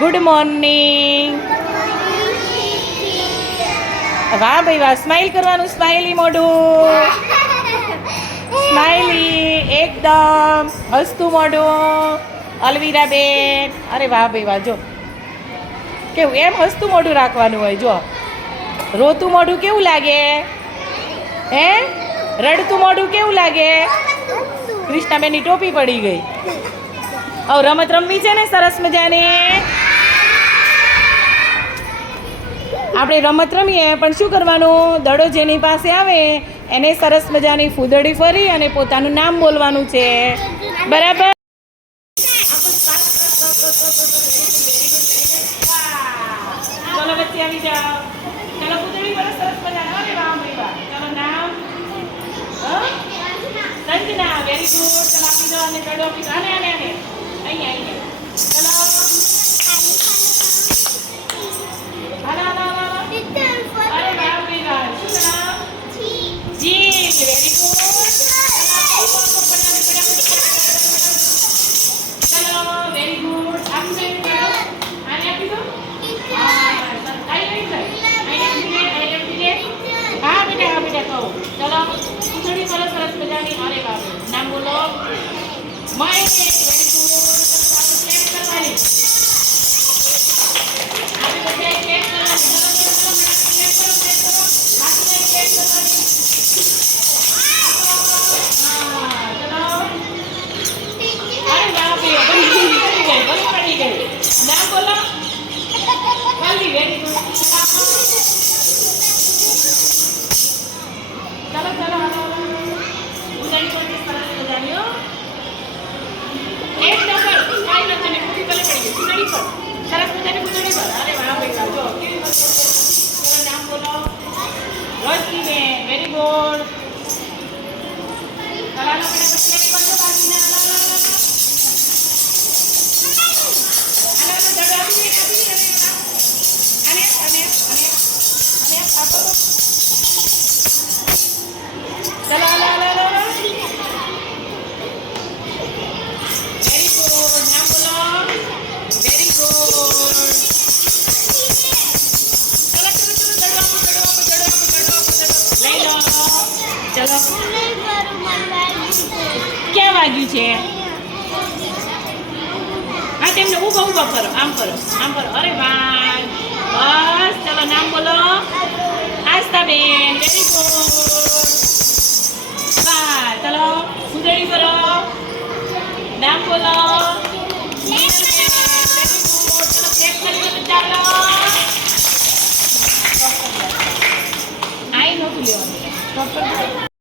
Good morning. વાહ ભાઈ વાહ. સ્માઈલ કરવાનું. સ્માઈલી મોઢું. સ્માઈલી એકદમ હસતું મોઢું. અલવીરા બેન. અરે વાહ ભાઈ વાહ. જો કેવું એમ હસતું મોઢું રાખવાનું હોય. જો રોતું મોઢું કેવું લાગે? હે રડતું મોઢું કેવું લાગે? કૃષ્ણાબેનની ટોપી પડી ગઈ. હવે રમત રમવી છે ને સરસ મજાની. આપણે રમત રમીએ પણ શું કરવાનું? દડો જેની પાસે આવે એને સરસ મજાની ફૂદડી ફરી અને પોતાનું નામ બોલવાનું છે. બરાબર. ચલો વચ્ચે આવી જાઓ. ચલો ફૂદડી ફરો સરસ મજાની. અરે વાહ ભાઈ વાહ. ચલો નામ સંજના. Very good. ચલો આપી દો અને દડો આપી દો. આને આને આને અહીંયા ચલો. હાલો હાલો હાલો. અરે વાહ ભાઈ વાહ. શું નામ? જીલ. Very good. ચલો વેરી ગુડ. આપી દો આને આપી દો. હા બેટા કહું. ચલો ખીચડી કરો સરસ મજાની. અરે વાહ. નામ બોલો. મહેશ. Very good. આપણે ક્લેપ કરવાની. આપણે બધાએ ક્લેપ કરવાની. ચલો ક્લેપ કરો ક્લેપ કરો. બાકીને ક્લેપ કરવાની. હા ચલો. અરે વાહ ભાઈ પડી ગઈ. નામ બોલો. કલ્લી. Very good. ચલો ચલો હાલો ઉજાડી પડતી સરસ મજાની. હો એક નંબર. કાંઈ નથી ને પૂરી ભલે પડી ગઈ. પૂરી પર સરસ મજાની પૂરી પર. અરે વાહ ભાઈ વાહ. જો કેવી મસ્ત. ચલો નામ બોલો. રોશની બેન. Very good. ચલાનો બેટા પછી એક કરજો બાકીને. હાલો દડો આપી દે અને આપો તો. ચલો હાલો હાલો હાલો. Very good. નામ બોલો. Very good. ચલો ચલો ચલો દડો આપો દડો આપો દડો આપો દડો આપો દડો લઈ લો. ચલો ક્યાં વાગ્યું છે? હા તેમને ઊભો ઊભો કરો. આમ કરો આમ કરો. અરે વાહ. બસ ચલો નામ બોલો. આસ્થાબેન. Very good. વાહ. ચલો ફૂદડી કરો. નામ બોલો. Very good. ચલો ક્લેપ કરી દો. ચાલો આઈ નહોતું લેવાનું.